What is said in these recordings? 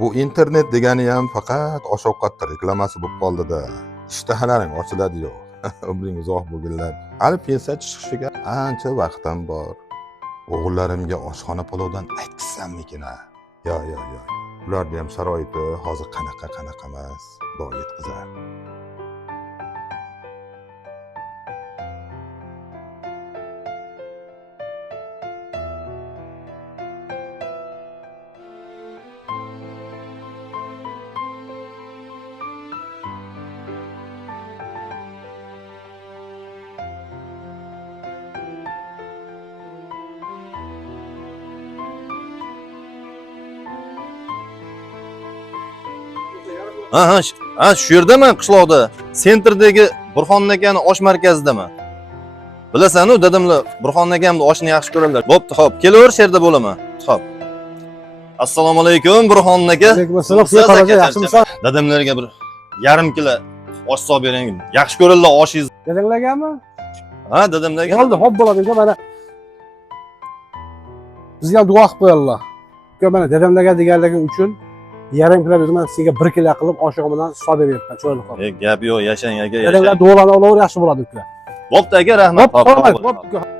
Bu internet degani ham faqat osh-ovqatda reklamasi bo'lib qoldi-da. Ishtahalaring ochiladi-yu. Umring uzoq bo'lginlar. Hali pensiya chiqishiga ancha vaqtim bor. O'g'illarimga oshxona palovdan aytsammikin ha? Yo'q. Ularning ham sharoiti hozir qanaqa emas, Xudo yetkazar. Ha, shu yerdaman qishloqda. Sentrdagi Burxon akaning osh markazidami? Bilasan-ku, dadamlar Burxon akamning oshini yaxshi ko'radilar. Bo'pti, xo'p, kelaver, shu yerda bo'laman. Xo'p. Assalomu alaykum Burxon aka. Alaykum assalom. Yaxshimisan? Dadamlarga bir yarim kilo osh solib bering. Yaxshi ko'radilar oshingizni. Dadanglargami? Ha, dadamlarga. Bo'ldi, xo'p bo'ladi. Mana bizga ham duo qilib qo'yinglar. Mana dadamlarga deganligi uchun yarim kilo o'zim sizga 1 kilo qilib oshig'i bilan solib beryapman, chiroyli qilib. Gap yo'q, yashang aka, yashang. Dadanglar duolarni olaver, yaxshi bo'ladi uka. Bo'pti aka, rahmat. Xo'p.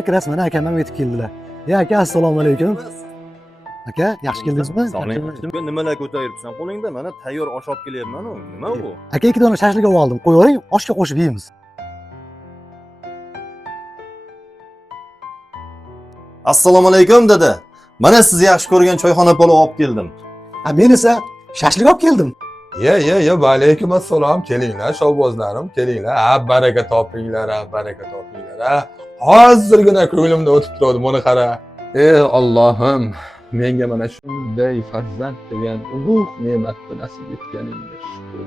Aka rasman akamdan yetib keldilar. Aka, assalomu alaykum. Aka, yaxshi keldingizmi? Sog'ling. Nimalar ko'taribsan qo'lingda? Mana tayyor osh olib kelyapman-ku. Nima bu? Aka, 2 dona shashlik olib oldim. Qo'yavering, oshga qo'shib yeymiz. Assalomu alaykum dada. Mana siz yaxshi ko'rgan choyxona palov olib keldim. Men esa shashlik olib keldim. Yo, alaykum assalom. Kelinglar, shovvozlarim, kelinglar. Baraka topinglar, baraka topinglar. Hozirgina ko'nglimda o'tib turadi, buni qara. Allohim, menga mana shunday farzand degan ulug' ne'matni nasib etganingga shukr.